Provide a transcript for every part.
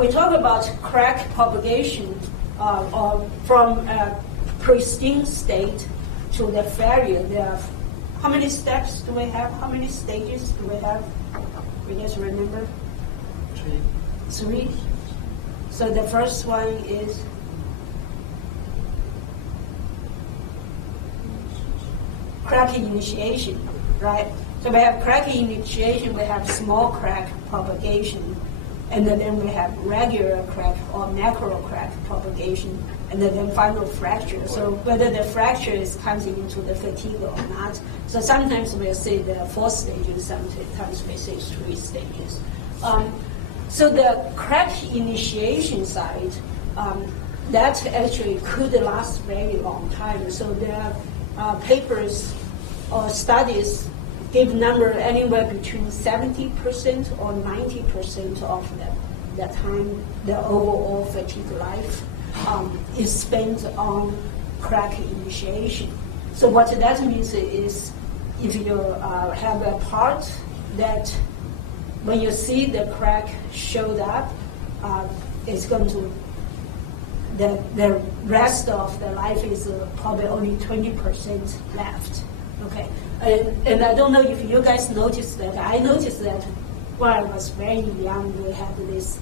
we talk about crack propagation from a pristine state to the failure. There are, how many steps do we have? How many stages do we have? You guys remember? 3. So the first one is crack initiation, right? So we have crack initiation, we have small crack propagation, and then we have regular crack or macro crack propagation, and then final fracture. So whether the fracture comes into the fatigue or not. So sometimes we say there are 4 stages, sometimes we say 3 stages. So the crack initiation side, that actually could last very long time. So there are papers or studies give number anywhere between 70% or 90% of the time the overall fatigue life is spent on crack initiation. So what that means is if you have a part that when you see the crack showed up, it's going to, the rest of the life is probably only 20% left. Okay, and I don't know if you guys noticed that. I noticed that when I was very young, we had these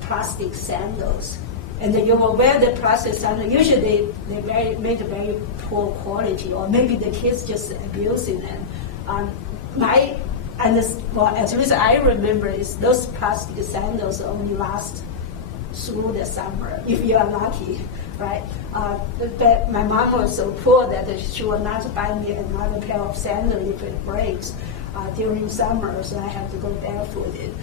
plastic sandals. And you will wear the plastic sandals. Usually they made very poor quality, or maybe the kids just abusing them. At least I remember is those plastic sandals only last through the summer, if you are lucky, right? But my mom was so poor that she will not buy me another pair of sandals if it breaks during summer, so I have to go barefooted.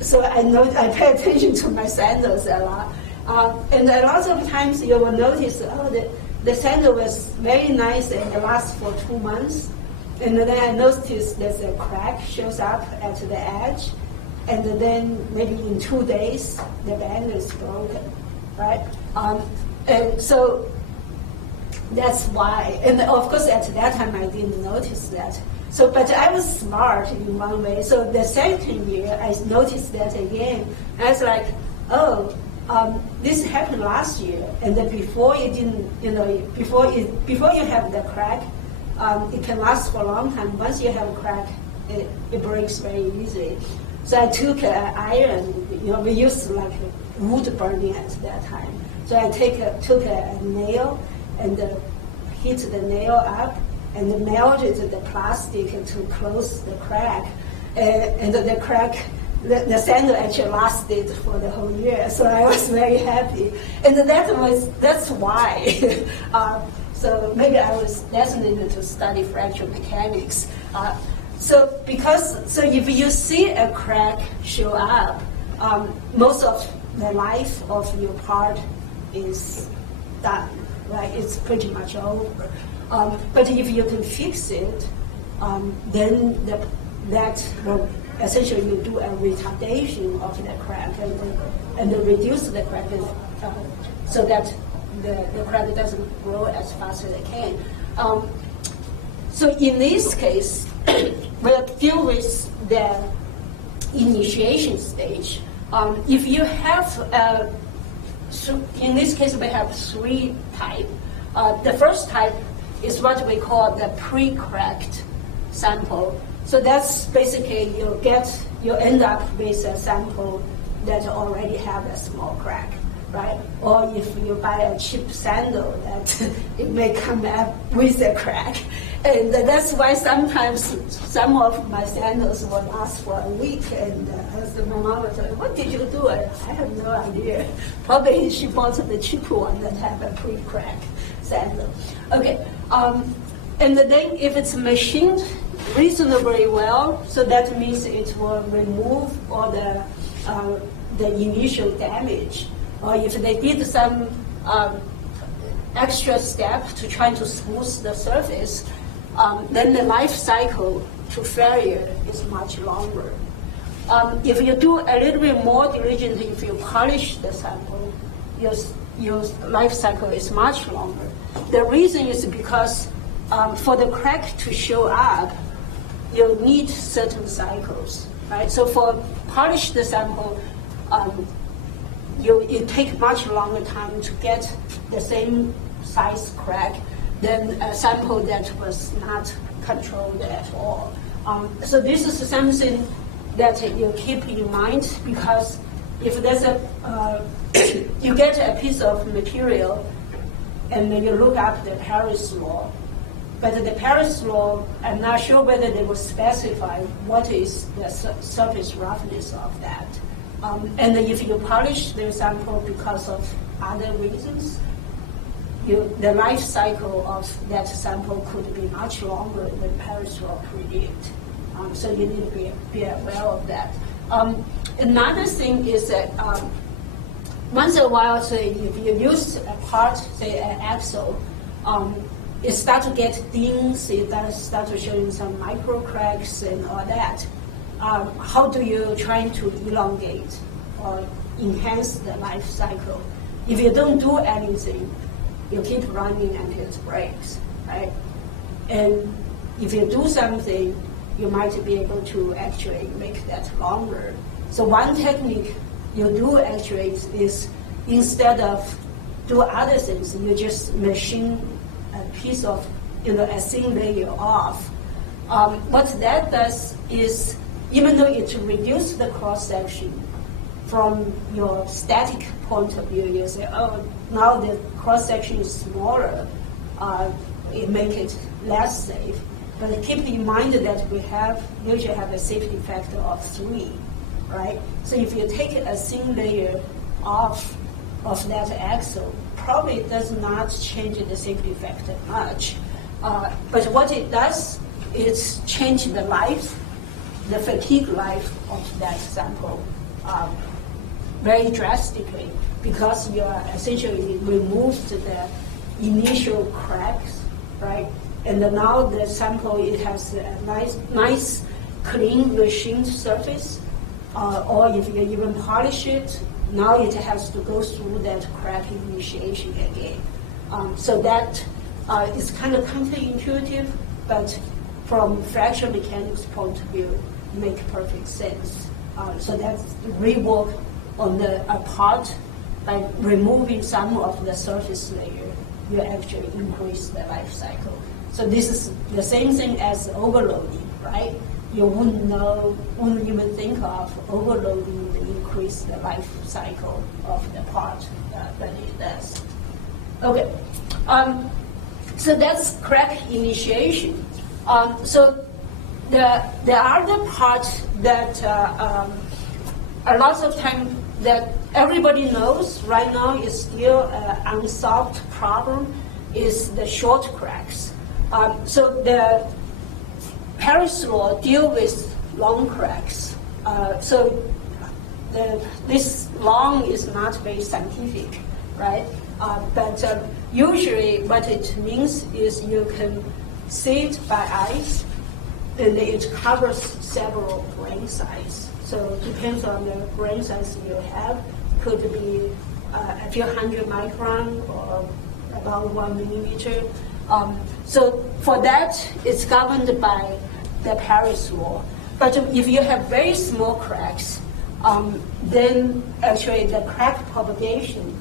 So I pay attention to my sandals a lot. And a lot of times you will notice, the sandal was very nice and it lasts for 2 months. And then I noticed there's a crack shows up at the edge. And then maybe in 2 days, the band is broken, right? And so that's why. And of course, at that time, I didn't notice that. So, but I was smart in one way. So the second year, I noticed that again. I was like, this happened last year. And then before you didn't, before you have the crack, it can last for a long time. Once you have a crack, it breaks very easily. So I took an iron, we used like wood burning at that time. So I took a nail and hit the nail up and melted the plastic to close the crack. And the crack, the sandal actually lasted for the whole year. So I was very happy. And that's why. So maybe I was destined to study fracture mechanics. So if you see a crack show up, most of the life of your part is done, right? It's pretty much over. But if you can fix it, then that will essentially you do a retardation of the crack and reduce the crack so that the crack doesn't grow as fast as it can. So in this case, we'll deal with the initiation stage. If you have, in this case, we have 3 types. The first type is what we call the pre-cracked sample. So that's basically you end up with a sample that already have a small crack, right? Or if you buy a cheap sandal, that it may come up with a crack. And that's why sometimes some of my sandals will last for a week. And as my mom was like, what did you do? I have no idea. Probably she bought the cheap one that have a pre-crack sandal. Okay, and then if it's machined reasonably well, so that means it will remove all the initial damage. Or if they did some extra step to try to smooth the surface, then the life cycle to failure is much longer. If you do a little bit more diligently, if you polish the sample, your life cycle is much longer. The reason is because for the crack to show up, you need certain cycles, right? So for polish the sample, it take much longer time to get the same size crack than a sample that was not controlled at all. So this is something that you keep in mind, because if there's you get a piece of material and then you look up the Paris law, but the Paris law, I'm not sure whether they will specify what is the surface roughness of that. And if you polish the sample because of other reasons, the life cycle of that sample could be much longer than Paris law predict. So you need to be aware of that. Another thing is that once in a while, say if you use a part, say an axle, it starts to get dings, it does start to showing some micro cracks and all that. How do you try to elongate or enhance the life cycle? If you don't do anything, you keep running until it breaks, right? And if you do something, you might be able to actually make that longer. So one technique you do actually is instead of do other things, you just machine a piece of, a thin layer off. What that does is, even though it reduces the cross section, from your static point of view, you say, oh, now the cross section is smaller, it makes it less safe. But keep in mind that we usually have a safety factor of 3, right? So if you take a thin layer off of that axle, probably it does not change the safety factor much. But what it does is change the life, the fatigue life of that sample very drastically, because you are essentially removed the initial cracks, right? And now the sample, it has a nice clean machined surface, or if you even polish it, now it has to go through that crack initiation again. So that is kind of counterintuitive, but from fracture mechanics point of view, make perfect sense. So that's rework on the part by removing some of the surface layer, you actually increase the life cycle. So this is the same thing as overloading, right? You wouldn't even think of overloading to increase the life cycle of the part, but it does. Okay, so that's crack initiation. So the other part that a lot of time that everybody knows right now is still an unsolved problem is the short cracks. So the Paris law deal with long cracks. So this long is not very scientific, right? But usually what it means is you can see it by eyes, and it covers several grain size. So it depends on the grain size you have. Could be a few hundred micron or about 1 millimeter. So for that, it's governed by the Paris law. But if you have very small cracks, then actually the crack propagation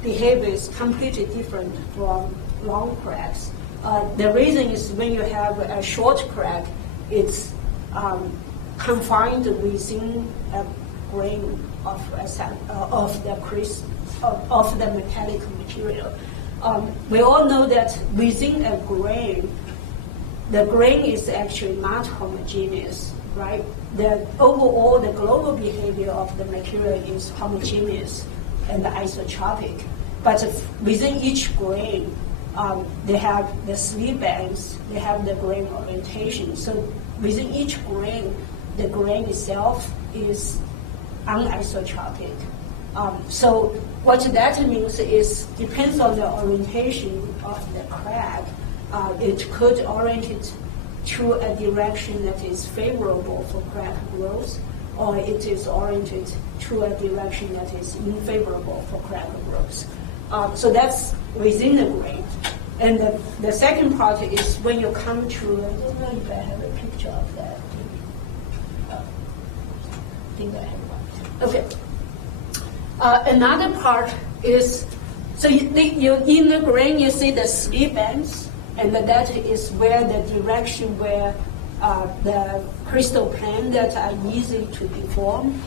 behavior is completely different from long cracks. The reason is when you have a short crack, it's confined within a grain of the metallic material. We all know that within a grain, the grain is actually not homogeneous, right? Overall, the global behavior of the material is homogeneous and isotropic. But within each grain, they have the slip bands, they have the grain orientation. So within each grain, the grain itself is anisotropic. So what that means is, depends on the orientation of the crack, it could orient it to a direction that is favorable for crack growth, or it is oriented to a direction that is unfavorable for crack growth. So that's within the grain. And the second part is when you come to, I don't know if I have a picture of that. I think I have one. Okay. Another part is, so you in the grain you see the slip ends, and that is where the direction where the crystal plane that are easy to deform.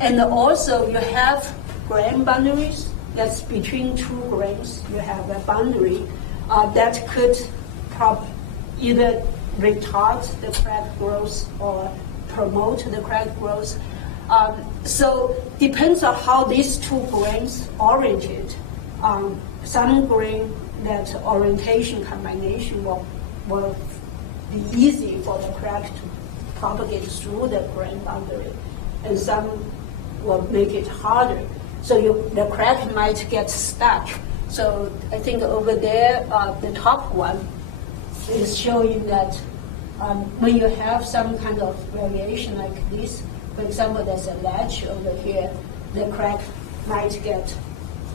And also you have grain boundaries. That's between two grains. You have a boundary that could either retard the crack growth or promote the crack growth. So depends on how these two grains oriented. Some grain that orientation combination will be easy for the crack to propagate through the grain boundary, and some will make it harder. So the crack might get stuck. So I think over there, the top one is showing that when you have some kind of variation like this, for example, there's a ledge over here, the crack might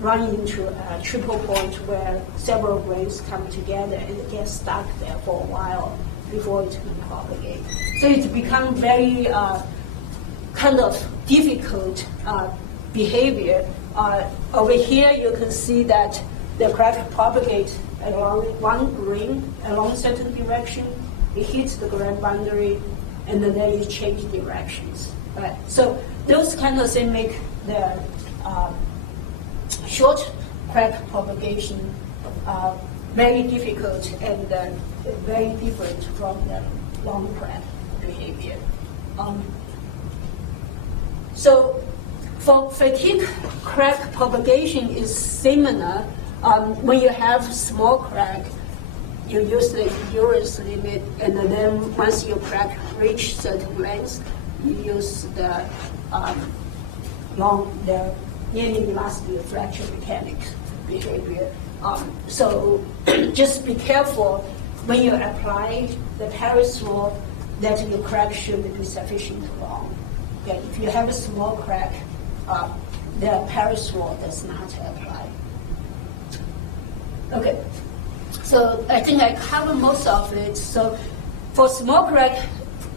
run into a triple point where several grains come together and it gets stuck there for a while before it can propagate. So it's become very kind of difficult behavior. Over here you can see that the crack propagates along one grain along certain direction. It hits the grain boundary, and then it changes directions. Right? So those kind of things make the short crack propagation very difficult and very different from the long crack behavior. So for fatigue crack propagation is similar. When you have small crack, you use the endurance limit, and then once your crack reach certain length, you use the nearly elastic fracture mechanics behavior. So just be careful when you apply the Paris law that your crack should be sufficiently long. Okay, if you have a small crack, the Paris law does not apply. Okay, so I think I covered most of it. So for small crack,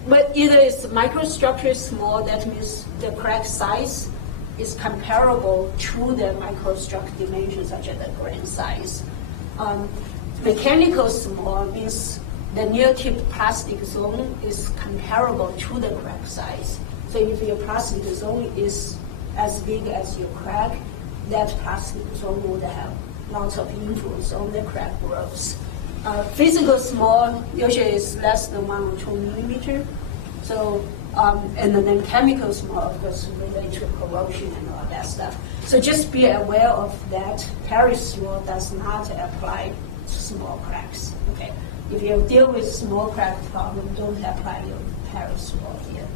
but either it's microstructure small, that means the crack size is comparable to the microstructure dimensions such as the grain size. Mechanical small means the near-tip plastic zone is comparable to the crack size. So if your plastic zone is as big as your crack, that plastic zone would have lots of influence on the crack growth. Physical small usually is less than 1 or 2 millimeter. So, and then chemical small, of course, related to corrosion and all that stuff. So just be aware of that. Paris law does not apply to small cracks. Okay, if you deal with small crack problem, don't apply your Paris law here.